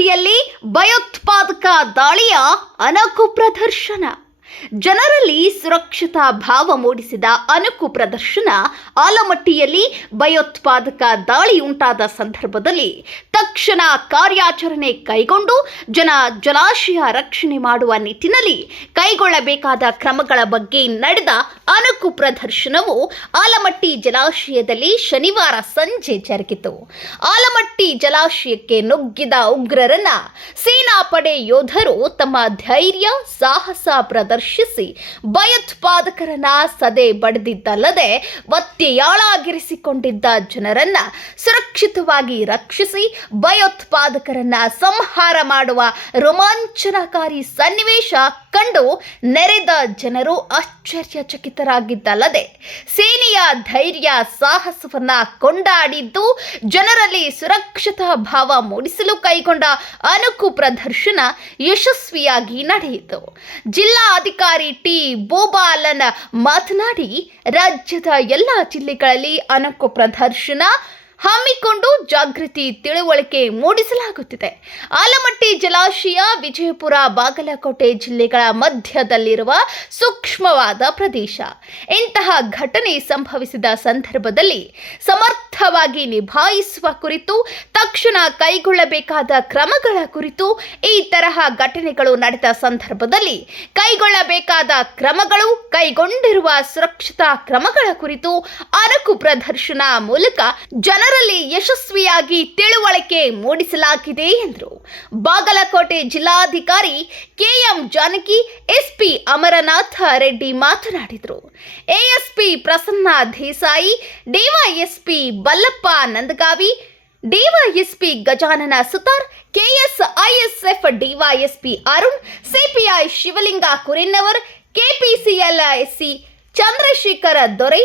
ಆಲಮಟ್ಟಿಯಲ್ಲಿ ಭಯೋತ್ಪಾದಕ ದಾಳಿಯ ಅನಕು ಪ್ರದರ್ಶನ. ಜನರಲ್ಲಿ ಸುರಕ್ಷತಾ ಭಾವ ಮೂಡಿಸಿದ ಅನುಕು ಪ್ರದರ್ಶನ ಆಲಮಟ್ಟಿಯಲ್ಲಿ ಭಯೋತ್ಪಾದಕ ದಾಳಿ ಉಂಟಾದ ಸಂದರ್ಭದಲ್ಲಿ ತಕ್ಷಣ ಕಾರ್ಯಾಚರಣೆ ಕೈಗೊಂಡು ಜನ ಜಲಾಶಯ ರಕ್ಷಣೆ ಮಾಡುವ ನಿಟ್ಟಿನಲ್ಲಿ ಕೈಗೊಳ್ಳಬೇಕಾದ ಕ್ರಮಗಳ ಬಗ್ಗೆ ನಡೆದ ಅನುಕು ಪ್ರದರ್ಶನವು ಆಲಮಟ್ಟಿ ಜಲಾಶಯದಲ್ಲಿ ಶನಿವಾರ ಸಂಜೆ ಜರುಗಿತು. ಆಲಮಟ್ಟಿ ಜಲಾಶಯಕ್ಕೆ ನುಗ್ಗಿದ ಉಗ್ರರನ್ನ ಸೇನಾಪಡೆ ಯೋಧರು ತಮ್ಮ ಧೈರ್ಯ, ಸಾಹಸ ಪ್ರದರ್ಶಿಸಿ ಭಯೋತ್ಪಾದಕರನ್ನ ಸದೆ ಬಡಿದಿದ್ದಲ್ಲದೆ ಒತ್ತೆಯಾಳಾಗಿರಿಸಿಕೊಂಡಿದ್ದ ಜನರನ್ನ ಸುರಕ್ಷಿತವಾಗಿ ರಕ್ಷಿಸಿ ಭಯೋತ್ಪಾದಕರನ್ನ ಸಂಹಾರ ಮಾಡುವ ರೋಮಾಂಚನಕಾರಿ ಸನ್ನಿವೇಶ ಕಂಡು ನೆರೆದ ಜನರು ಆಶ್ಚರ್ಯಚಕಿತರಾಗಿದ್ದಲ್ಲದೆ ಸೇನೆಯ ಧೈರ್ಯ ಸಾಹಸವನ್ನ ಕೊಂಡಾಡಿದ್ದು ಜನರಲ್ಲಿ ಸುರಕ್ಷತಾ ಭಾವ ಮೂಡಿಸಲು ಕೈಗೊಂಡ ಅನುಕು ಪ್ರದರ್ಶನ ಯಶಸ್ವಿಯಾಗಿ ನಡೆಯಿತು. ಜಿಲ್ಲಾಧಿಕಾರಿ ಟಿ ಬೋಬಾಲನ್ ಮಾತನಾಡಿ ರಾಜ್ಯದ ಎಲ್ಲ ಜಿಲ್ಲೆಗಳಲ್ಲಿ ಅಣಕು ಪ್ರದರ್ಶನ ಹಮ್ಮಿಕೊಂಡು ಜಾಗೃತಿ ತಿಳುವಳಿಕೆ ಮೂಡಿಸಲಾಗುತ್ತಿದೆ. ಆಲಮಟ್ಟಿ ಜಲಾಶಯ, ವಿಜಯಪುರ, ಬಾಗಲಕೋಟೆ ಜಿಲ್ಲೆಗಳ ಮಧ್ಯದಲ್ಲಿರುವ ಸೂಕ್ಷ್ಮವಾದ ಪ್ರದೇಶ. ಇಂತಹ ಘಟನೆ ಸಂಭವಿಸಿದ ಸಂದರ್ಭದಲ್ಲಿ ಸಮರ್ಥವಾಗಿ ನಿಭಾಯಿಸುವ ಕುರಿತು, ತಕ್ಷಣ ಕೈಗೊಳ್ಳಬೇಕಾದ ಕ್ರಮಗಳ ಕುರಿತು ಈ ತರಹ ಘಟನೆಗಳು ನಡೆದ ಸಂದರ್ಭದಲ್ಲಿ ಕೈಗೊಳ್ಳಬೇಕಾದ ಕ್ರಮಗಳು, ಕೈಗೊಂಡಿರುವ ಸುರಕ್ಷತಾ ಕ್ರಮಗಳ ಕುರಿತು ಅರಕು ಪ್ರದರ್ಶನ ಮೂಲಕ ಜನರಲ್ಲಿ ಯಶಸ್ವಿಯಾಗಿ ತಿಳುವಳಿಕೆ ಮೂಡಿಸಲಾಗಿದೆ ಎಂದರು. ಬಾಗಲಕೋಟೆ ಜಿಲ್ಲಾಧಿಕಾರಿ ಕೆಎಂ ಜಾನಕಿ, ಎಸ್ಪಿ ಅಮರನಾಥ ರೆಡ್ಡಿ ಮಾತನಾಡಿದರು. ASP Prasanna Desai, DYSP Ballappa Nandagavi, DYSP Gajanan Sutar, KSISF DYSP Arun, CPI Shivaling Kurinavar KPCLIC Chandrashekhar Dore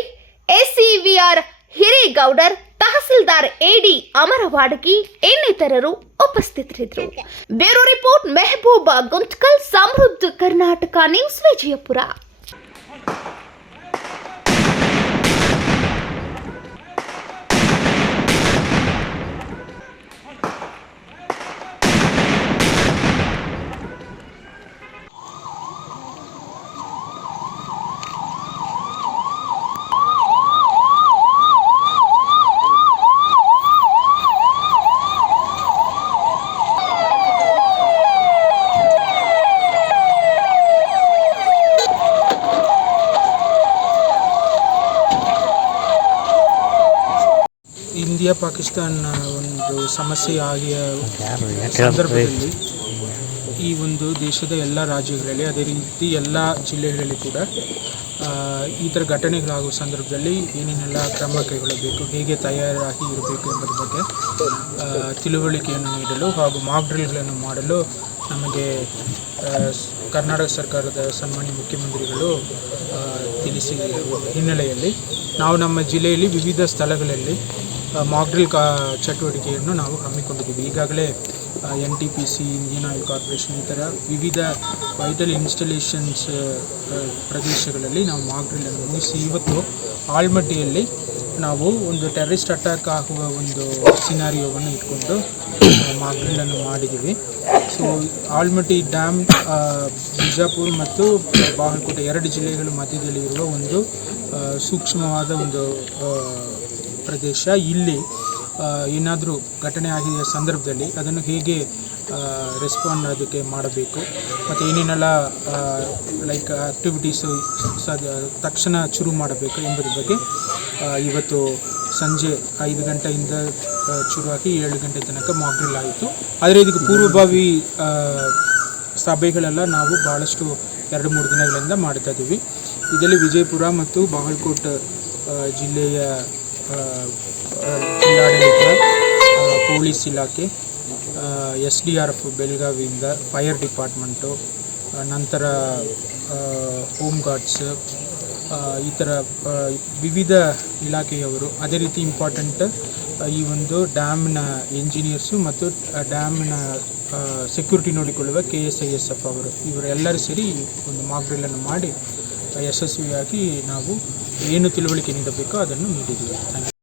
SCVR Hiregoudar tahsildar ಎಡಿ ಅಮರವಾಡಗಿ ಇನ್ನಿತರರು ಉಪಸ್ಥಿತರಿದ್ದರು. Bureau report Mehbooba Guntakal Samruddha Karnataka news Vijayapura. India Pakistan ಒಂದು ಸಮಸ್ಯೆ ಆಗಿಯ ಸಂದರ್ಭದಲ್ಲಿ ಈ ಒಂದು ದೇಶದ ಎಲ್ಲ ರಾಜ್ಯಗಳಲ್ಲಿ ಅದೇ ರೀತಿ ಎಲ್ಲ ಜಿಲ್ಲೆಗಳಲ್ಲಿ ಕೂಡ ಈ ಥರ ಘಟನೆಗಳಾಗುವ ಸಂದರ್ಭದಲ್ಲಿ ಏನೇನೆಲ್ಲ ಕ್ರಮ ಕೈಗೊಳ್ಳಬೇಕು ಹೇಗೆ ತಯಾರಾಗಿ ಇರಬೇಕು ಎಂಬುದ್ರ ಬಗ್ಗೆ ತಿಳುವಳಿಕೆಯನ್ನು ನೀಡಲು ಹಾಗೂ ಮಾಕ್ ಡ್ರಿಲ್ಗಳನ್ನು ಮಾಡಲು ನಮಗೆ ಕರ್ನಾಟಕ ಸರ್ಕಾರದ ಸನ್ಮಾನ್ಯ ಮುಖ್ಯಮಂತ್ರಿಗಳು ತಿಳಿಸಿ ಹಿನ್ನೆಲೆಯಲ್ಲಿ ನಾವು ನಮ್ಮ ಜಿಲ್ಲೆಯಲ್ಲಿ ವಿವಿಧ ಸ್ಥಳಗಳಲ್ಲಿ ಮಾಕ್ ಡ್ರಿಲ್ ಕಾ, ಚಟುವಟಿಕೆಯನ್ನು ನಾವು ಹಮ್ಮಿಕೊಂಡಿದ್ದೀವಿ. ಈಗಾಗಲೇ N T P C Indian oil corporation ಈ ಥರ ವಿವಿಧ ವೈಟಲ್ ಇನ್ಸ್ಟಲೇಷನ್ಸ್ ಪ್ರದೇಶಗಳಲ್ಲಿ ನಾವು ಮಾಕ್ ಡ್ರಿಲ್ಲನ್ನು ಮುಗಿಸಿ ಇವತ್ತು ಆಳ್ಮಟ್ಟಿಯಲ್ಲಿ ನಾವು ಒಂದು ಟೆರರಿಸ್ಟ್ ಅಟ್ಯಾಕ್ ಆಗುವ ಒಂದು ಸಿನಾರಿಯೋವನ್ನು ಇಟ್ಕೊಂಡು ಮಾಕ್ ಡ್ರಿಲ್ಲನ್ನು ಮಾಡಿದ್ದೀವಿ. ಸೊ ಆಲ್ಮಟ್ಟಿ ಡ್ಯಾಮ್ ಬಿಜಾಪುರ್ ಮತ್ತು ಬಾಗಲಕೋಟೆ ಎರಡು ಜಿಲ್ಲೆಗಳ ಮಧ್ಯದಲ್ಲಿ ಇರುವ ಒಂದು ಸೂಕ್ಷ್ಮವಾದ ಒಂದು ಪ್ರದೇಶ ಇಲ್ಲಿ ಏನಾದರೂ ಘಟನೆ ಆಗಿದ ಸಂದರ್ಭದಲ್ಲಿ? ಅದನ್ನು ಹೇಗೆ ರೆಸ್ಪಾಂಡ್ ಅದಕ್ಕೆ ಮಾಡಬೇಕು? ಮತ್ತು ಏನೇನೆಲ್ಲ ಲೈಕ್ ಆ್ಯಕ್ಟಿವಿಟೀಸು ಸದ, ತಕ್ಷಣ ಶುರು ಮಾಡಬೇಕು ಎಂಬುದ್ರ ಬಗ್ಗೆ ಇವತ್ತು ಸಂಜೆ ಐದು ಗಂಟೆಯಿಂದ ಶುರುವಾಗಿ ಏಳು ಗಂಟೆ ತನಕ ಮಾಕ್ಡ್ರಿಲ್ ಆಯಿತು. ಆದರೆ ಇದಕ್ಕೆ ಪೂರ್ವಭಾವಿ ಸಭೆಗಳೆಲ್ಲ ನಾವು ಭಾಳಷ್ಟು ಎರಡು ಮೂರು ದಿನಗಳಿಂದ ಮಾಡ್ತಾ ಇದ್ದೀವಿ. ಇದರಲ್ಲಿ ವಿಜಯಪುರ ಮತ್ತು ಬಾಗಲಕೋಟೆ ಜಿಲ್ಲೆಯ ಜಿಲ್ಲಾಡಳಿತ ಪೊಲೀಸ್ ಇಲಾಖೆ ಎಸ್ ಡಿ ಆರ್ ಎಫ್, ಬೆಳಗಾವಿಯಿಂದ ಫೈರ್ ಡಿಪಾರ್ಟ್ಮೆಂಟು ನಂತರ ಹೋಮ್ ಗಾರ್ಡ್ಸ್ ಈ ಥರ ವಿವಿಧ ಇಲಾಖೆಯವರು ಅದೇ ರೀತಿ ಇಂಪಾರ್ಟೆಂಟ್ ಈ ಒಂದು ಡ್ಯಾಮ್ನ ಇಂಜಿನಿಯರ್ಸು ಮತ್ತು ಡ್ಯಾಮ್ನ ಸೆಕ್ಯೂರಿಟಿ ನೋಡಿಕೊಳ್ಳುವ K S I S F ಅವರು. ಇವರೆಲ್ಲರೂ ಸೇರಿ ಒಂದು ಮಾಕ್ ಮಾಡಿ ಯಶಸ್ವಿಯಾಗಿ ನಾವು ಏನು ತಿಳುವಳಿಕೆ ನೀಡಬೇಕೋ ಅದನ್ನು ನೀಡಿದ್ದೀವಿ. ಥ್ಯಾಂಕ್